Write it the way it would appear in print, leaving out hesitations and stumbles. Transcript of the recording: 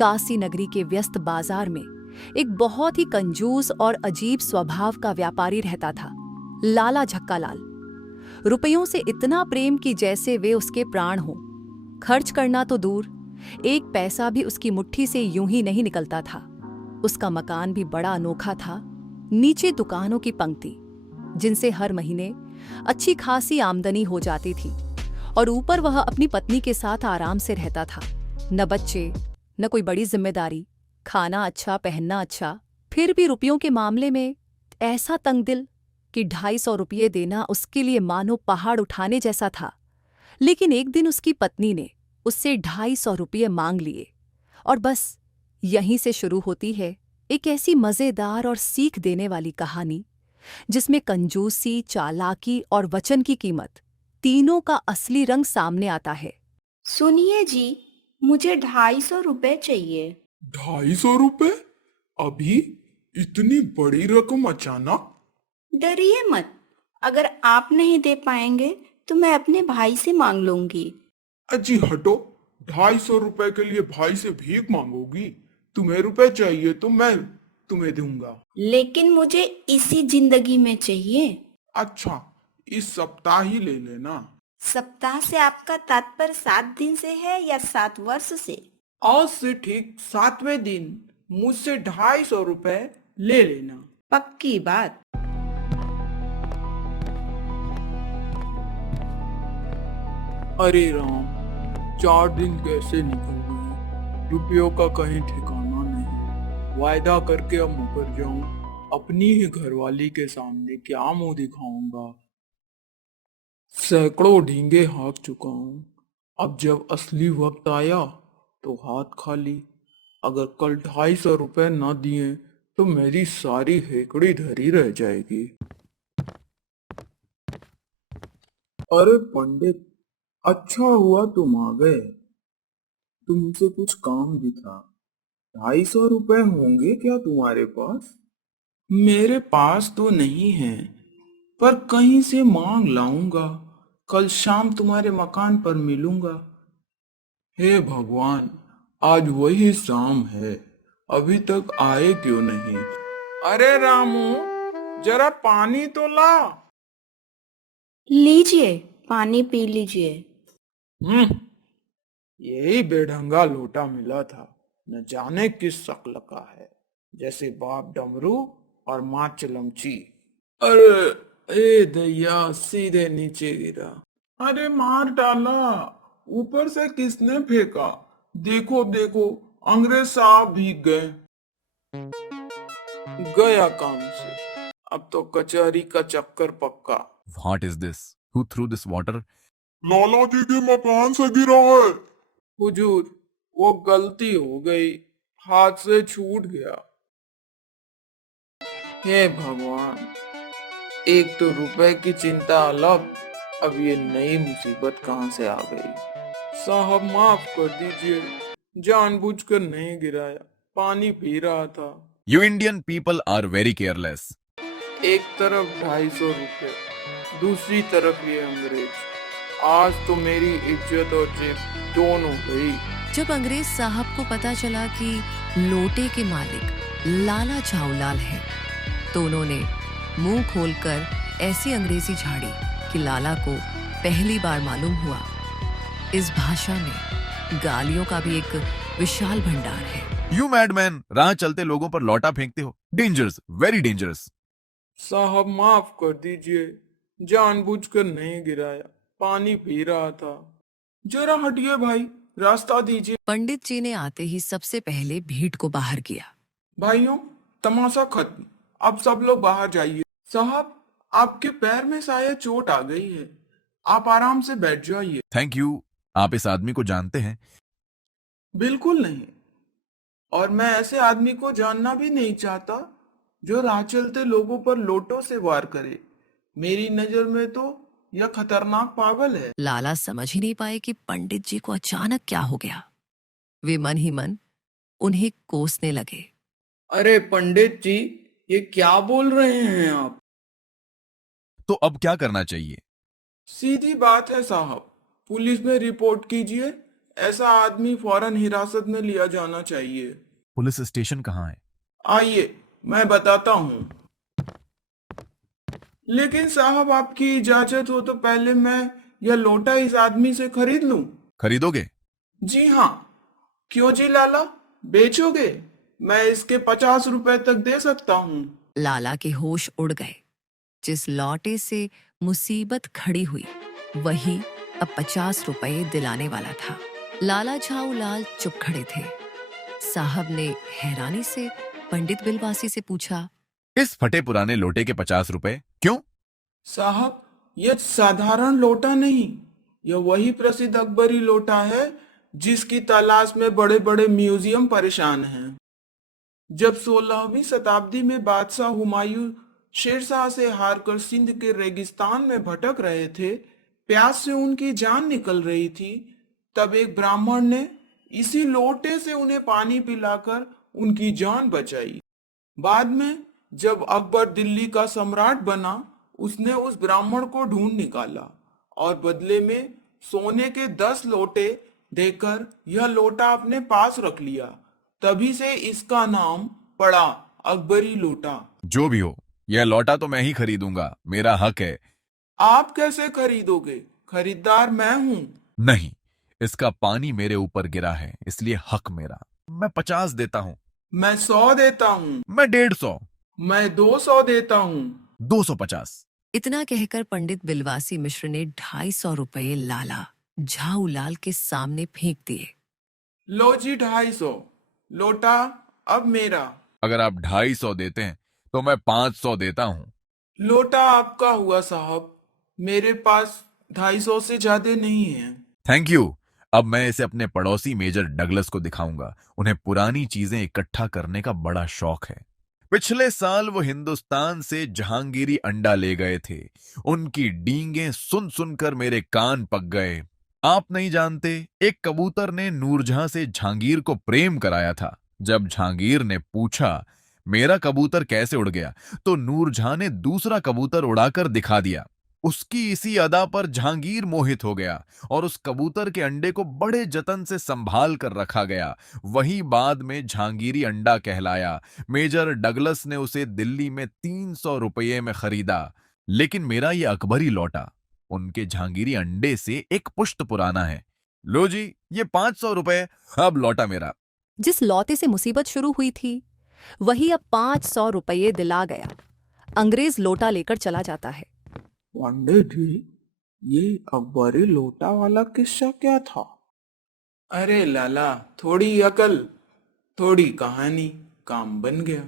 काशी नगरी के व्यस्त बाजार में एक बहुत ही कंजूस और अजीब स्वभाव का व्यापारी रहता था, लाला झक्कालाल। रुपयों से इतना प्रेम कि जैसे वे उसके प्राण हों। खर्च करना तो दूर, एक पैसा भी उसकी मुट्ठी से यूं ही नहीं निकलता था। उसका मकान भी बड़ा अनोखा था। नीचे दुकानों की पंक्ति, जिनसे हर महीने अच्छी खासी आमदनी हो जाती थी, और ऊपर वह अपनी पत्नी के साथ आराम से रहता था। न बच्चे, न कोई बड़ी जिम्मेदारी, खाना अच्छा, पहनना अच्छा। फिर भी रुपयों के मामले में ऐसा तंगदिल कि 250 रुपये देना उसके लिए मानो पहाड़ उठाने जैसा था। लेकिन एक दिन उसकी पत्नी ने उससे 250 रुपये मांग लिए, और बस यहीं से शुरू होती है एक ऐसी मजेदार और सीख देने वाली कहानी, जिसमें कंजूसी, चालाकी और वचन की कीमत तीनों का असली रंग सामने आता है। सुनिए जी, मुझे 250 रुपये चाहिए। 250 रुपए? अभी? इतनी बड़ी रकम अचानक? डरिए मत, अगर आप नहीं दे पाएंगे तो मैं अपने भाई से मांग लूंगी। अजी हटो। 250 रुपए के लिए भाई से भीख मांगोगी? तुम्हें रुपए चाहिए तो मैं तुम्हें दूंगा। लेकिन मुझे इसी जिंदगी में चाहिए। अच्छा, इस सप्ताह ही ले लेना। सप्ताह से आपका तात्पर्य 7 दिन से है या 7 वर्ष से? आज से ठीक 7वें दिन मुझसे 250 रुपए ले लेना। पक्की बात। अरे राम, 4 दिन कैसे निकल गए, रुपयों का कहीं ठिकाना नहीं। वायदा करके अब मुकर जाऊं, अपनी ही घरवाली के सामने क्या मुंह दिखाऊंगा। सैकड़ों ढींगे हाँक चुका हूं, अब जब असली वक्त आया तो हाथ खाली। अगर कल 250 रुपए न दिए तो मेरी सारी हेकड़ी धरी रह जाएगी। अरे पंडित, अच्छा हुआ तुम आ गए। तुमसे कुछ काम भी था। 250 रुपए होंगे क्या तुम्हारे पास? मेरे पास तो नहीं है, पर कहीं से मांग लाऊंगा। कल शाम तुम्हारे मकान पर मिलूंगा। हे भगवान, आज वही शाम है, अभी तक आए क्यों नहीं? अरे रामू, जरा पानी तो ला। लीजिए, पानी पी लीजिए। यही बेढंगा लोटा मिला था, न जाने किस शक्ल का है, जैसे बाप डमरू और माँ चिलमची। अरे ए दैया, सीधे नीचे गिरा। अरे मार डाला, ऊपर से किसने फेंका? देखो देखो, अंग्रेज साहब भीग गए। गया काम से, अब तो कचहरी का चक्कर पक्का। What is this? Who threw this water? लाला जी के मकान से गिरा है। हुजूर, वो गलती हो गई, हाथ से छूट गया। हे भगवान, एक तो रुपए की चिंता अलग, अब ये नई मुसीबत कहां से आ गई। साहब माफ कर दीजिए, जानबूझकर नहीं गिराया, पानी पी रहा था। You Indian people are very careless. एक तरफ 250 रुपए, दूसरी तरफ ये अंग्रेज। आज तो मेरी इज्जत और जेब दोनों गई। जब अंग्रेज साहब को पता चला कि लोटे के मालिक लाला झाऊलाल हैं, तो उन्होंने मुंह खोलकर ऐसी अंग्रेजी झाड़ी कि लाला को पहली बार मालूम हुआ, इस भाषा में गालियों का भी एक विशाल भंडार है। You madman! राह चलते लोगों पर लौटा फेंकते हो। Dangerous, very dangerous. साहब माफ कर दीजिए, जानबूझकर नहीं गिराया, पानी पी रहा था। जरा हटिए भाई, रास्ता दीजिए। पंडित जी ने आते ही सबसे पहले भीड़ को बाहर किया। भाइयों, तमाशा खत्म, अब सब लोग बाहर जाइए। साहब, आपके पैर में शायद चोट आ गई है, आप आराम से बैठ जाइए। Thank you. आप इस आदमी को जानते हैं? बिल्कुल नहीं, और मैं ऐसे आदमी को जानना भी नहीं चाहता जो राह चलते लोगों पर लोटों से वार करे। मेरी नजर में तो यह खतरनाक पागल है। लाला समझ ही नहीं पाए कि पंडित जी को अचानक क्या हो गया। वे मन ही मन उन्हें कोसने लगे। अरे पंडित जी, ये क्या बोल रहे हैं आप? तो अब क्या करना चाहिए? सीधी बात है साहब, पुलिस में रिपोर्ट कीजिए, ऐसा आदमी फौरन हिरासत में लिया जाना चाहिए। पुलिस स्टेशन कहाँ है? आइए, मैं बताता हूँ। लेकिन साहब, आपकी इजाजत हो तो पहले मैं यह लोटा इस आदमी से खरीद लूं। खरीदोगे? जी हाँ। क्यों जी लाला, बेचोगे? मैं इसके 50 रुपए तक दे सकता हूँ। लाला के होश उड़ गए। जिस लौटे से मुसीबत खड़ी हुई वही अब 50 रुपए दिलाने वाला था। लाला झाऊलाल चुप खड़े थे। साहब ने हैरानी से पंडित बिलवासी से पूछा, इस फटे पुराने लोटे के 50 रुपए क्यों? साहब, यह साधारण लोटा नहीं, यह वही प्रसिद्ध अकबरी लोटा है जिसकी तलाश में बड़े बड़े म्यूजियम परेशान हैं। जब 16वीं शताब्दी में बादशाह हुमायूं शेरशाह से हारकर सिंध के रेगिस्तान में भटक रहे थे, प्यास से उनकी जान निकल रही थी, तब एक ब्राह्मण ने इसी लोटे से उन्हें पानी पिलाकर उनकी जान बचाई। बाद में जब अकबर दिल्ली का सम्राट बना, उसने उस ब्राह्मण को ढूंढ निकाला और बदले में सोने के 10 लोटे देकर यह लोटा अपने पास रख लिया। तभी से इसका नाम पड़ा अकबरी लोटा। जो भी हो, यह लौटा तो मैं ही खरीदूंगा, मेरा हक है। आप कैसे खरीदोगे? खरीदार मैं हूँ। नहीं, इसका पानी मेरे ऊपर गिरा है, इसलिए हक मेरा। मैं 50 देता हूँ। मैं 100 देता हूँ। मैं 150। मैं 200 देता हूँ। 250। इतना कहकर पंडित बिलवासी मिश्र ने 250 रुपए लाला झाऊलाल के सामने फेंक दिए। लो जी 250, लोटा अब मेरा। अगर आप 250 देते हैं तो मैं 500 देता हूँ। लोटा आपका हुआ साहब, मेरे पास 250 से ज्यादा नहीं है। Thank you. अब मैं इसे अपने पड़ोसी मेजर डगलस को दिखाऊंगा। उन्हें पुरानी चीजें इकट्ठा करने का बड़ा शौक है। पिछले साल वो हिंदुस्तान से जहांगीरी अंडा ले गए थे। उनकी डींगे सुन सुनकर मेरे कान पक गए। आप नहीं जानते, एक कबूतर ने नूरजहां से जहांगीर को प्रेम कराया था। जब जहांगीर ने पूछा मेरा कबूतर कैसे उड़ गया, तो नूरजहां ने दूसरा कबूतर उड़ाकर दिखा दिया। उसकी इसी अदा पर जहांगीर मोहित हो गया और उस कबूतर के अंडे को बड़े जतन से संभाल कर रखा गया। वही बाद में जहांगीरी अंडा कहलाया। मेजर डगलस ने उसे दिल्ली में 300 रुपये में खरीदा। लेकिन मेरा ये अकबरी लौटा उनके जहांगीरी अंडे से एक पुश्त पुराना है। लो जी, ये 500 रुपए, अब लौटा मेरा। जिस लौटे से मुसीबत शुरू हुई थी वही अब 500 रुपये दिला गया। अंग्रेज लोटा लेकर चला जाता है। पंडित जी, ये अकबरी लोटा वाला किस्सा क्या था? अरे लाला, थोड़ी अकल, थोड़ी कहानी, काम बन गया।